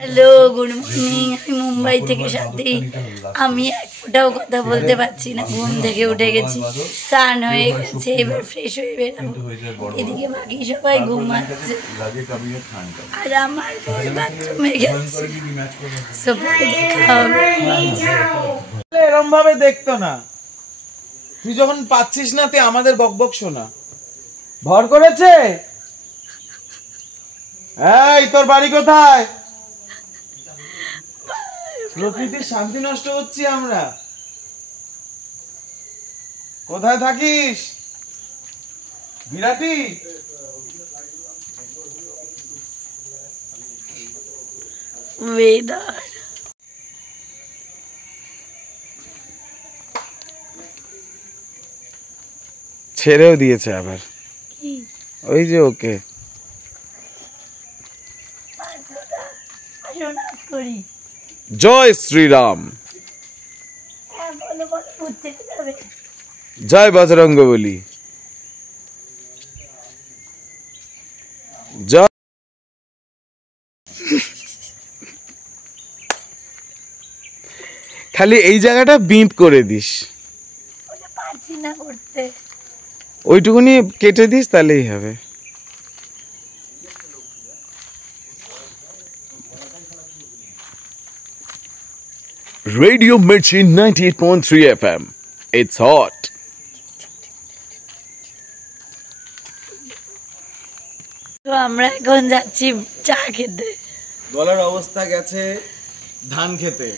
Hello, good morning. আমি মুম্বাই থেকে সাথী। আমি এক ফোঁটাও কথা বলতে পারছি না। ঘুম থেকে উঠে গেছি, স্নান হয়ে গেছে, এবার ফ্রেশ হয়ে বেরোবো। এদিকে বাকি সবাই ঘুমাচ্ছে আর আমার বর বাথরুমে গেছে। সো পরে দেখা হবে। এরম ভাবে দেখতো না, তুই যখন পাচ্ছিস না তুই আমাদের বকবক শোনা। ভর করেছে। এই তোর বাড়ি কোথায়? প্রকৃতির শান্তি নষ্ট হচ্ছি আমরা। কোথায় থাকিস? বিরাটি। ওয়েদার ছেড়েও দিয়েছে আবার, ওই যে ওকে। জয় শ্রীরাম, জয় বজরঙ্গবলী, জয়। খালি এই জায়গাটা বিপ করে দিস, পারছি না করতে। ওইটুকুনি কেটে দিস তাহলেই হবে। Radio Mirchi 98.3 FM. It's hot. তো আমরা এখন যাচ্ছি চা খেতে। গলার অবস্থা গেছে ধান খেতে।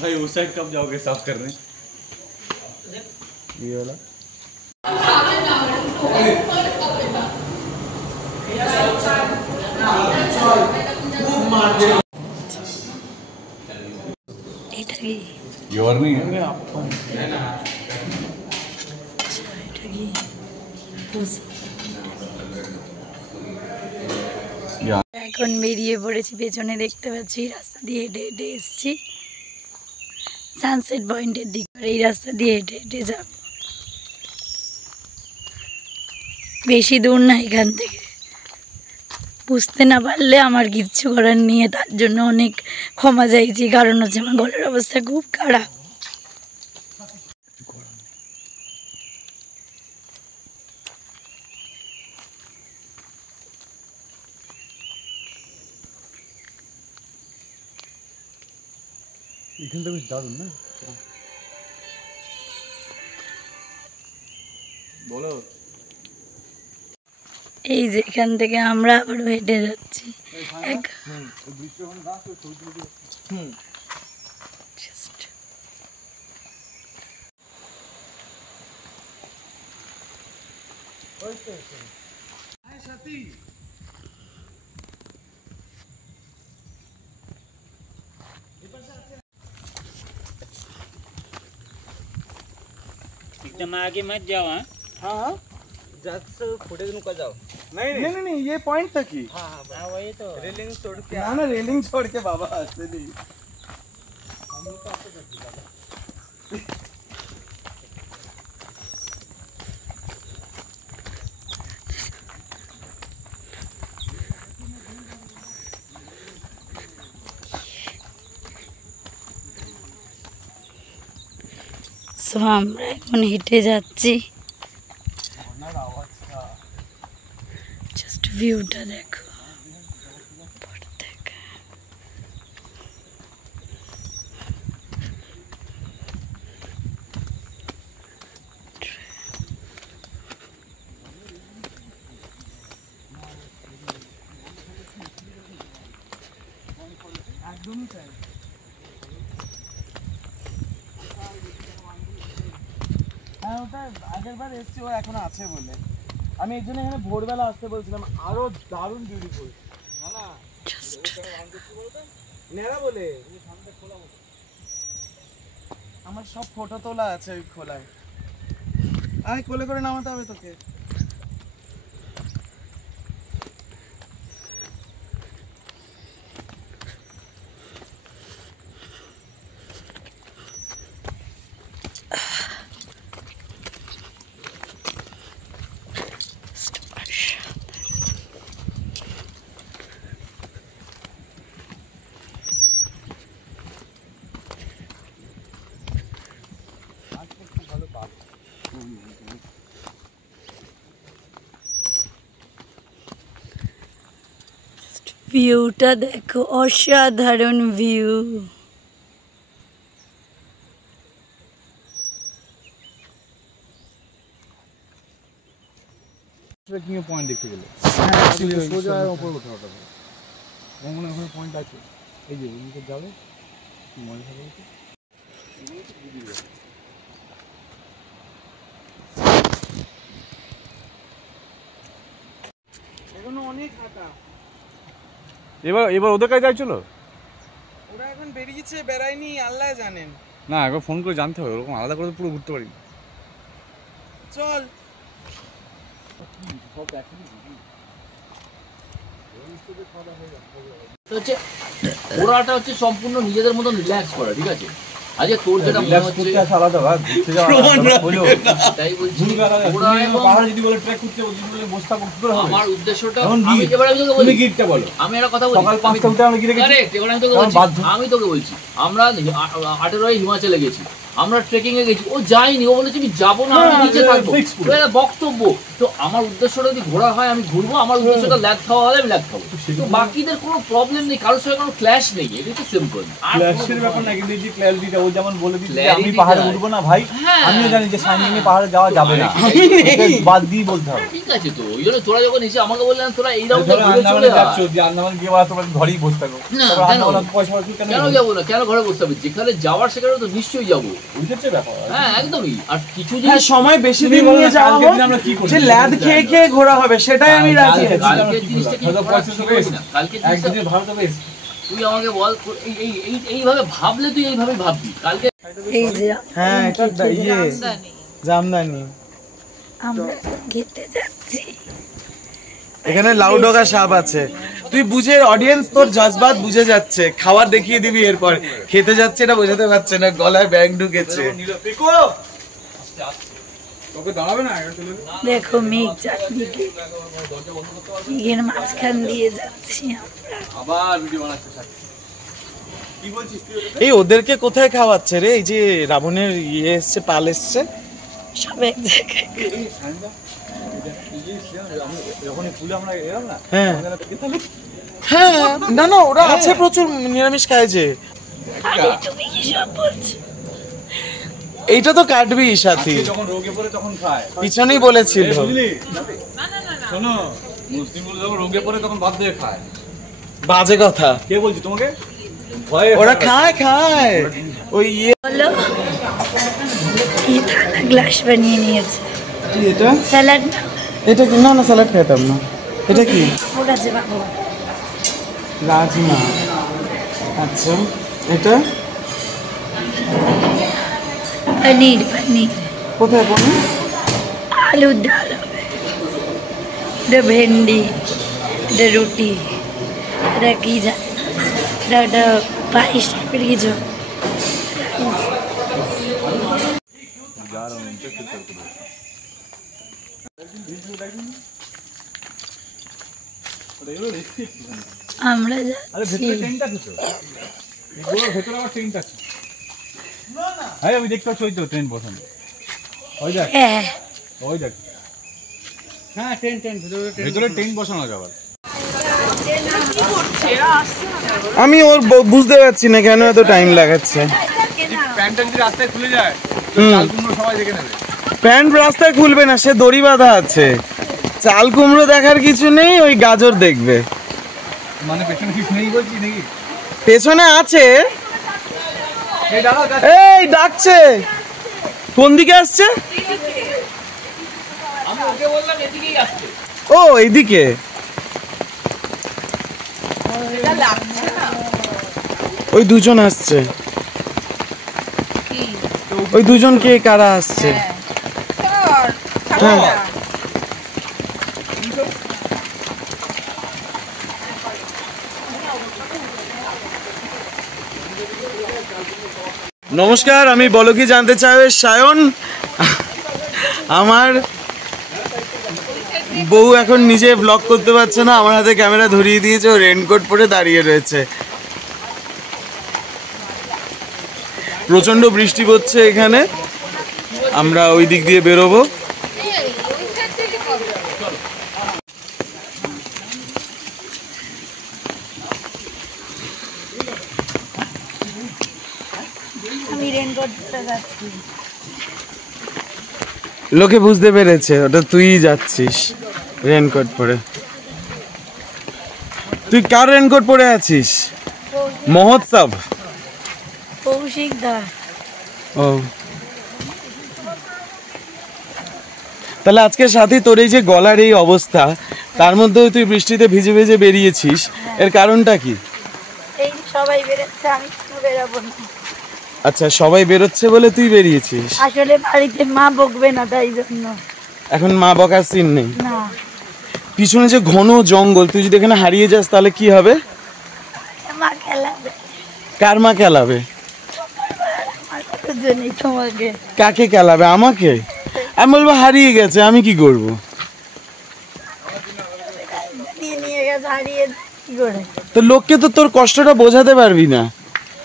भाई उस साइड कब जाओगे साफ करने? ये वाला এটা কি? योर नहीं है? এটা কি? এখন বেরিয়ে পড়েছি, পেছনে দেখতে পাচ্ছি রাস্তা দিয়ে হেঁটে হেঁটে এসছি সানসেট পয়েন্টের দিকে। এই রাস্তা দিয়ে হেঁটে হেঁটে যাব, বেশি দূর না এখান থেকে। বুঝতে না পারলে আমার কিচ্ছু করার নিয়ে, তার জন্য অনেক ক্ষমা চাইছি, কারণ হচ্ছে আমার গলার অবস্থা খুব খারাপ। इधर तो कुछ दारुण ना बोलो। এই যে এখান থেকে আমরা আবারও হেঁটে যাচ্ছি। एकदम आगे मत जाओ। हाँ हाँ हाँ, फुटेज नुका जाओ। नहीं ये पॉइंट तक ही। हाँ वही तो रेलिंग तोड़ के ना रेलिंग छोड़ के बाबा ऐसे नहीं। সো আমরা এখন হেঁটে যাচ্ছি, জাস্ট ভিউটা দেখো। একদমই তাই। হ্যাঁ ওটা আগের বার এসছি, ও এখন আছে বলে। আমি এই জন্য এখানে ভোরবেলা আসতে বলছিলাম, আরো দারুণ বিউটিফুল। নেড়া বলে আমার সব ফটো তোলা আছে ওই খোলায়। আয় কোলে করে নামাতে হবে তোকে। ভিউটা দেখো, অসাধারণ ভিউ। ট্রেকিং এর পয়েন্ট দেখতে গেলে সোজা উপরে ওঠা ওটা মনে ওখানে পয়েন্ট আছে এই যে ওদিকে যাবে মনে হবে তো এখনো অনেক হাঁটা। এবার ওদের কাছে যাই চলো ওরা এখন বেরিয়েছে, বেড়ায়নি, আল্লাহ জানেন। না একবার ফোন করে জানতে হবে, ওরকম আলাদা করে তো পুরো ঘুরতে পারি। চল। হচ্ছে ঘোরাটা হচ্ছে সম্পূর্ণ নিজেদের মতন রিল্যাক্স করা, ঠিক আছে? আজকে তোর যেটা মনে হচ্ছে আলাদা ভাগ ঘুরতে যাওয়া হলো তাই বলছি পাহাড় যদি বলে ট্রেক করতে বলে বসতা করতে হবে। আমার উদ্দেশ্যটা আমি এবারে আমি তোকে বলি গিটটা বলো। আমি একটা কথা বলি, সকাল 5টা উঠে আমরা গিয়ে কারেক্ট, এবারে আমি তোকে বলছি আমরা 18 হিমাচলে গেছি, আমরা ট্রেকিং এ গেছি, ও যায়নি, ও বলেছে আমি যাবো না, আমি নিচে থাকবো, এটা বক্তব্য। তো আমার উদ্দেশ্যটা যদি ঘোরা হয় আমি ঘুরবো, আমার উদ্দেশ্যটা ল্যাগ খাওয়া হলে আমি ল্যাগ খাবো, তো বাকিদের কোনো প্রবলেম নেই, কারোর সঙ্গে কোনো ক্ল্যাশ নেই, এটা তো সিম্পল। আর ক্ল্যাশের ব্যাপার না, কিন্তু এই যে ক্ল্যারিটিটা ও যেমন বলে দিচ্ছে আমি পাহাড়ে উঠবো না ভাই, আমিও জানি যে সাইনিং এ পাহাড়ে যাওয়া যাবে না, বাদ দিয়ে বলতে হবে। ঠিক আছে, তো ওই জন্য তোরা যখন এসে আমাকে বললেন তোরা এই রাউন্ডে ধরো ঘুরে আন্দামানে চলে যা। যাচ্ছ, যে আন্দামান গিয়ে বা তোমরা ঘরেই বসে থাকো, না, তারপর কেন? আন্দামান পয়সা পয়সা কেন কেন যাবো না, কেন ঘরে বসতে হবে? যেখানে যাওয়ার সেখানে তো নিশ্চয়ই যাবো। বুঝেছো ব্যাপার? হ্যাঁ একদমই। আর কিছু হ্যাঁ, জিনিস সময় বেশি তুমি দিন বলো নিয়ে না, যাওয়া কালকে হোক, দিন আমরা কি করবো? যে ল্যাদ খেয়ে খেয়ে ঘোরা হবে সেটাই আমি রাজি আছি। কালকে জিনিসটা কি হয়তো পয়সা তো বেশ, কালকে একদিনের ভাড়া তো বেশ। তুই আমাকে বল, এইভাবে ভাবলে তুই এইভাবে ভাববি কালকে। এই যে হ্যাঁ, এটা ইয়ে জামদানি। আমরা খেতে যাচ্ছি। এখানে লাউডগা সাপ আছে, তুই বুঝে, অডিয়েন্স তোর জজবাত বুঝে যাচ্ছে, খাবার দেখিয়ে দিবি এরপর। খেতে যাচ্ছে এটা বোঝাতে পারছে না, গলায় ব্যাং ঢুকেছে। দেখো মেঘ চারদিকে, মেঘের মাঝখান দিয়ে যাচ্ছি আমরা। আবার ভিডিও বানাচ্ছে এই ওদেরকে কোথায় খাওয়াচ্ছে রে? এই যে রাবণের ইয়ে এসছে, পাল এসছে, সব এক জায়গায়। যখন ফুলে আমরা এলাম না, হ্যাঁ হ্যাঁ, না না, ওরা আছে প্রচুর নিরামিষ খায় যে। আরে তুমি কি সব বলছো? এইটা তো কাটবি সাথী, যখন রোগে পড়ে তখন খায়। পিছনেই বলেছিল। বুঝলি? শোনো, মুসলিমগুলো যখন রোগে পড়ে তখন বাদ দিয়ে খায়। বাজে কথা, কে বলছি তোমাকে? ভয়ে ওরা খায় খায় ওই ইয়ে। বলো, কি ঠান্ডা গ্লাস বানিয়ে নিয়েছে। কি এটা? স্যালাড না, এটা কি? না না, স্যালাড খেতাম না। এটা কি? ওর কাছে পাবো। রাজমা। আচ্ছা, এটা পনির, পনির, কোথায় পনির? আলুর ডাল হবে, এটা ভেন্ডি, এটা রুটি, এটা কি জানি না, এটা পায়েস টাইপের কিছু। আমরা আরে যাচ্ছি। ভেতরে টেন্ট আছে তো, এগুলোর ভেতরে আবার টেন্ট আছে। হ্যাঁ আমি দেখতে পাচ্ছি, ওই তো ট্রেন বসানো, ওই দেখ, হ্যাঁ, ওই দেখ। হ্যাঁ টেন্ট ভেতরে টেন্ট বসানো আছে আবার। আমি ওর বুঝতে পারছি না কেন এত টাইম লাগাচ্ছে। প্যান্টটা যদি রাস্তায় খুলে যায়, চাল কুমড়ো সবাই দেখে নেবে। প্যান্ট রাস্তায় খুলবে না, সে দড়ি বাঁধা আছে। চাল কুমড়ো দেখার কিছু নেই, ওই গাজর দেখবে। মানে পেছনে কিছু নেই বলছি নাকি? পেছনে আছে, এই দাঁড়াও, এই ডাকছে। কোন দিকে আসছে? আমি ওকে বললাম এদিকেই আসছে। ও এইদিকে। ওই দুজন আসছে, ওই দুজন কে কারা আসছে? হ্যাঁ, নমস্কার, আমি বলো কি জানতে চাই সায়ন। আমার বউ এখন নিজে ব্লগ করতে পারছে না, আমার হাতে ক্যামেরা ধরিয়ে দিয়েছে, ও রেনকোট পরে দাঁড়িয়ে রয়েছে। প্রচন্ড বৃষ্টি পড়ছে এখানে, আমরা ওই দিক দিয়ে বেরোবো। রেনকোট পরে যাচ্ছি। লোকে বুঝতে পেরেছে ওটা তুই যাচ্ছিস রেনকোট পরে। তুই কার রেনকোট পরে আছিস? মহোৎসব। কৌশিক দা। ও তাহলে আজকে সাথী তোর এই যে গলার এই অবস্থা, তার মধ্যেও তুই বৃষ্টিতে ভিজে ভিজে বেরিয়েছিস, এর কারণটা কি? এই সবাই বেরোচ্ছে, আমি কেন বেরোবো না? আচ্ছা, সবাই বেরোচ্ছে বলে তুই বেরিয়েছিস? আসলে বাড়িতে মা বকবে না, তাই জন্য। এখন মা বকার সিন নেই? না। পিছনে যে ঘন জঙ্গল, তুই যদি এখানে হারিয়ে যাস তাহলে কি হবে? মা খেলাবে। কার মা খেলাবে? তোমাকে। কাকে খেলাবে? আমাকে? আমি বলবো হারিয়ে গেছে, আমি কি করব? নিয়ে গেছে হারিয়ে, কি করে? তো লোককে তো তোর কষ্টটা বোঝাতে পারবি না।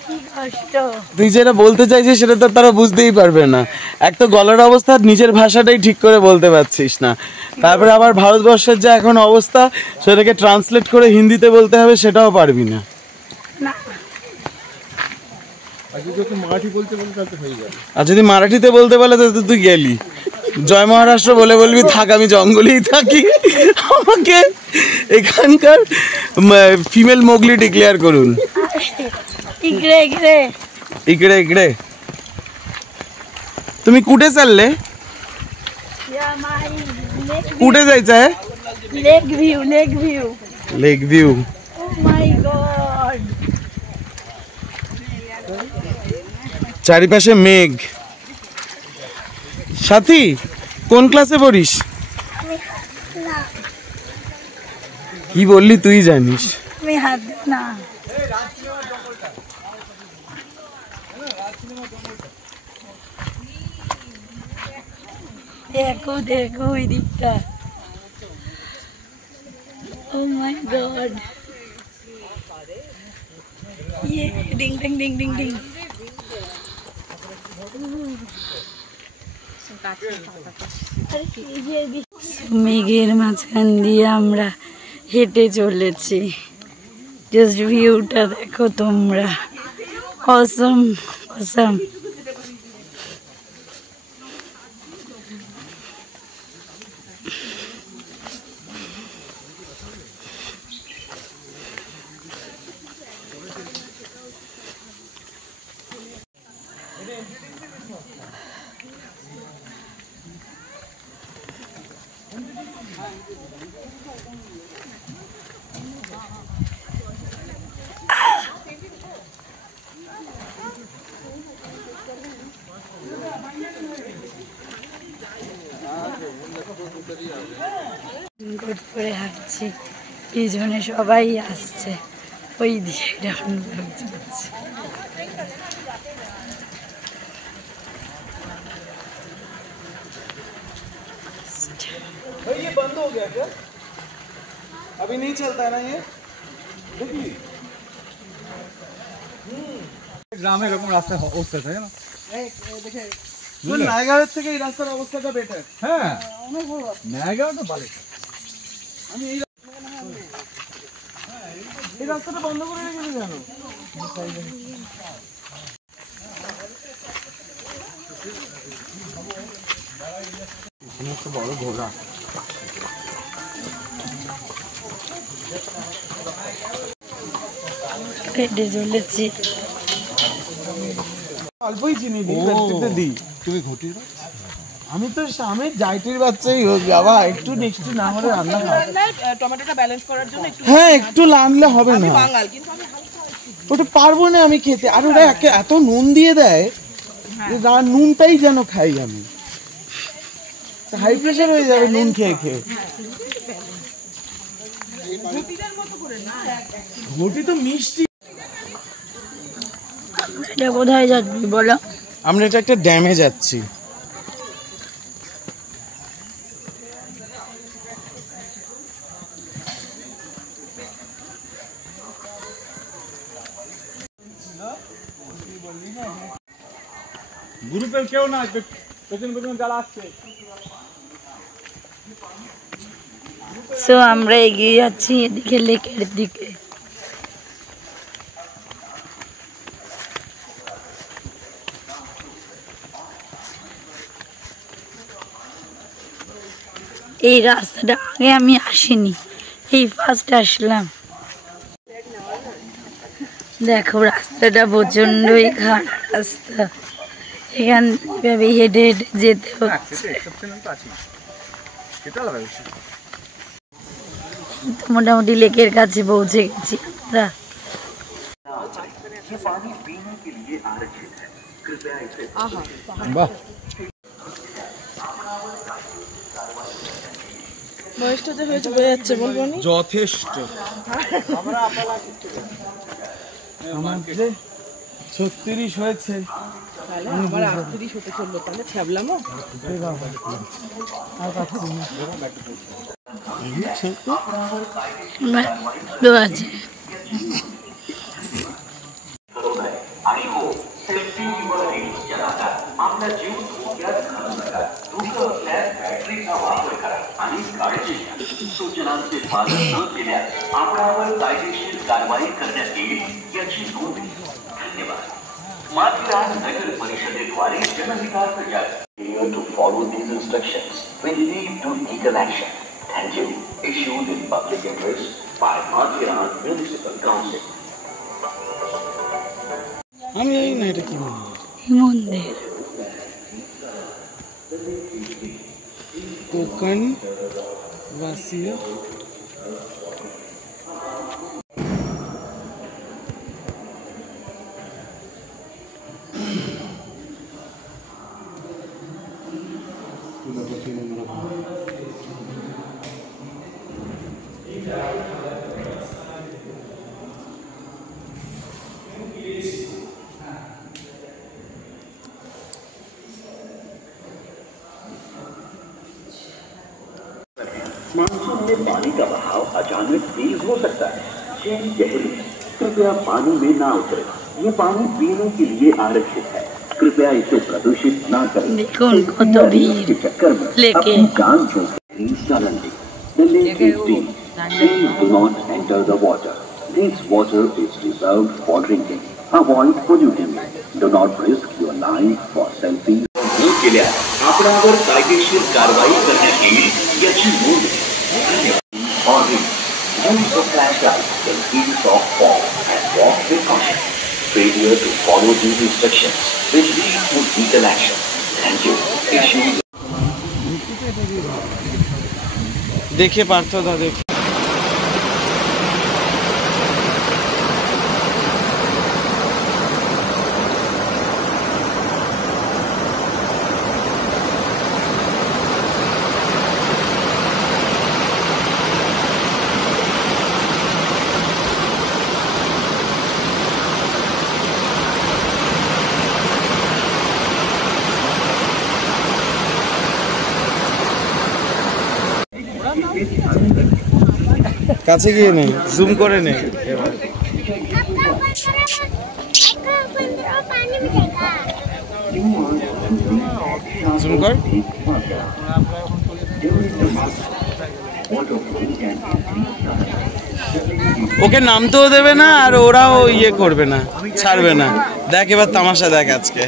কি কষ্ট? তুই যেটা বলতে চাইছিস সেটা তো তারা বুঝতেই পারবে না। এক তো গলার অবস্থা, নিজের ভাষাটাই ঠিক করে বলতে পারছিস না, তারপরে আবার ভারতবর্ষের যা এখন অবস্থা সেটাকে ট্রান্সলেট করে হিন্দিতে বলতে হবে, সেটাও পারবি না। না। আর যদি মারাঠিতে বলতে বলে তো তুই গেলি, জয় মহারাষ্ট্র বলে বলবি থাক আমি জঙ্গলেই থাকি, আমাকে এখানকার ফিমেল মোগলি ডিক্লেয়ার করুন। ইকড়ে ইকড়ে इकडे इकडे तुम्ही कुठे चालले? कुठे जायचं आहे? Lake view, lake view, lake view. Oh my God, চারিপাশে মেঘ। সাথী কোন ক্লাসে পড়িস? কি বললি তুই জানিস? আমি হাত না। দেখো দেখো ওই দিকটা, ও মাই গড, ये डिंग डिंग डिंग डिंग डिंग। মেঘের মাঝখান দিয়ে আমরা হেঁটে চলেছি, জাস্ট ভিউটা দেখো তোমরা, অসম অসম। রেনকোট পরে হাঁটছি, পিছনে সবাই আসছে, ওই দিকে ডাউন যাচ্ছে। ये बंद हो गया क्या? अभी नहीं चलता है ना ये? देखिए গ্রামে এরকম রাস্তা অবস্থা থাকে না, নায়গাঁওয়ের থেকে এই রাস্তার অবস্থাটা বেটার। হ্যাঁ নায়গাঁও তো ভালো। আমি এই রাস্তাটা বন্ধ করে রেখেছি কেন? একটা বড় ঘোড়া। হেঁটে চলেছি, অল্পই চিনি দিই, ব্যক্তিতে দিই। তুমি ঘটি আমি তো আমি জাইটির বাচ্চাই হোক বাবা, একটু নেক্সট না হলে রান্না খাওয়া। টমেটোটা ব্যালেন্স করার জন্য একটু হ্যাঁ একটু আনলে হবে না, বাঙাল, কিন্তু আমি ওটা পারবো না আমি খেতে। আর ওরা এত নুন দিয়ে দেয়, নুনটাই যেন খাই আমি, হাই প্রেশার হয়ে যাবে নুন খেয়ে খেয়ে। ঘটি তো মিষ্টি। এটা কোথায় যাচ্ছি বলো? আমরা এটা একটা ড্যামে যাচ্ছি। গ্রুপের কেউ না, পেছন পেছন যারা আসছে। সো আমরা এগিয়ে যাচ্ছি এদিকে লেকের দিকে। এই রাস্তাটা আগে আমি আসিনি, এই ফার্স্ট আসলাম। দেখো রাস্তাটা প্রচন্ডই খারাপ রাস্তা, এখান থেকে হেঁটে হেঁটে যেতে হচ্ছে। মোটামুটি লেকের কাছে পৌঁছে গেছি আমরা। বয়সটা যে হয়েছে বোঝা যাচ্ছে, বলবো না যথেষ্ট। আমার যে 36 হয়েছে, তাহলে আবার 38 হতে চললো, তাহলে ছ্যাবলামো। আছে सूचनांचे पालन न केल्यास आपणावर कायदेशीर कारवाई करण्यात येईल याची नोंद घ्या. धन्यवाद. माथेरान नगर परिषदेद्वारे जनहितार्थ जारी. Failure to follow these instructions will lead to legal action. Thank you. Issued in public interest by Matheran Municipal Council. আমি এই না এটা কি মন্দির কোকন বাসিয়া। मानसून में पानी का बहाव अचानक तेज हो सकता है। चेन गहरी, कृपया पानी में ना उतरे। ये पानी पीने के लिए आरक्षित है, कृपया इसे प्रदूषित ना करें। देखो उनको तो भी के चक्कर में लेके अपनी जान जोखिम suddenly. The lake is deep. Please do not enter the water. This water is reserved for drinking. Avoid polluting it. Do not risk your life for selfies. न केल्यास आपणावर कायदेशीर कारवाई करण्यात येईल याची नोंद घ्या. Use the flashlight in case of fog and walk with caution. Failure to follow these instructions will lead to legal action. Thank you. Issued. দেখে পার্থ দাদা কাছে গিয়ে নেই, জুম করে নেই জুম কর। ওকে নামতেও দেবে না আর ওরাও ইয়ে করবে না, ছাড়বে না। দেখ এবার তামাশা দেখ আজকে।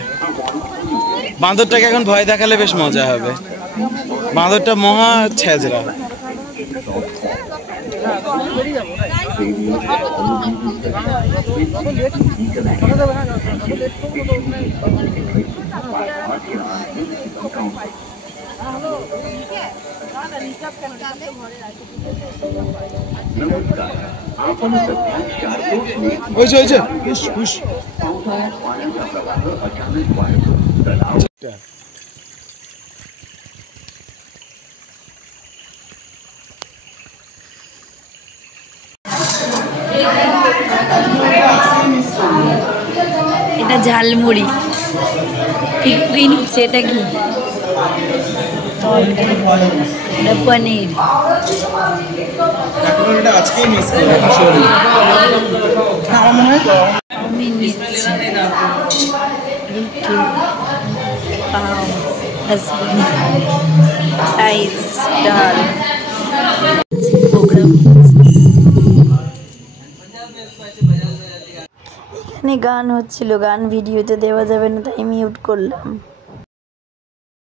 বাঁদরটাকে এখন ভয় দেখালে বেশ মজা হবে। বাঁদরটা মহা ছেজরা। এটা ঝালমুড়ি, টিক্কি নিচ্ছে। এটা কি? এটা পনির। আমি নিচ্ছি রুটি, পাও, রাইস, ডাল, এখানে গান হচ্ছিল, গান ভিডিওতে দেওয়া যাবে না তাই মিউট করলাম।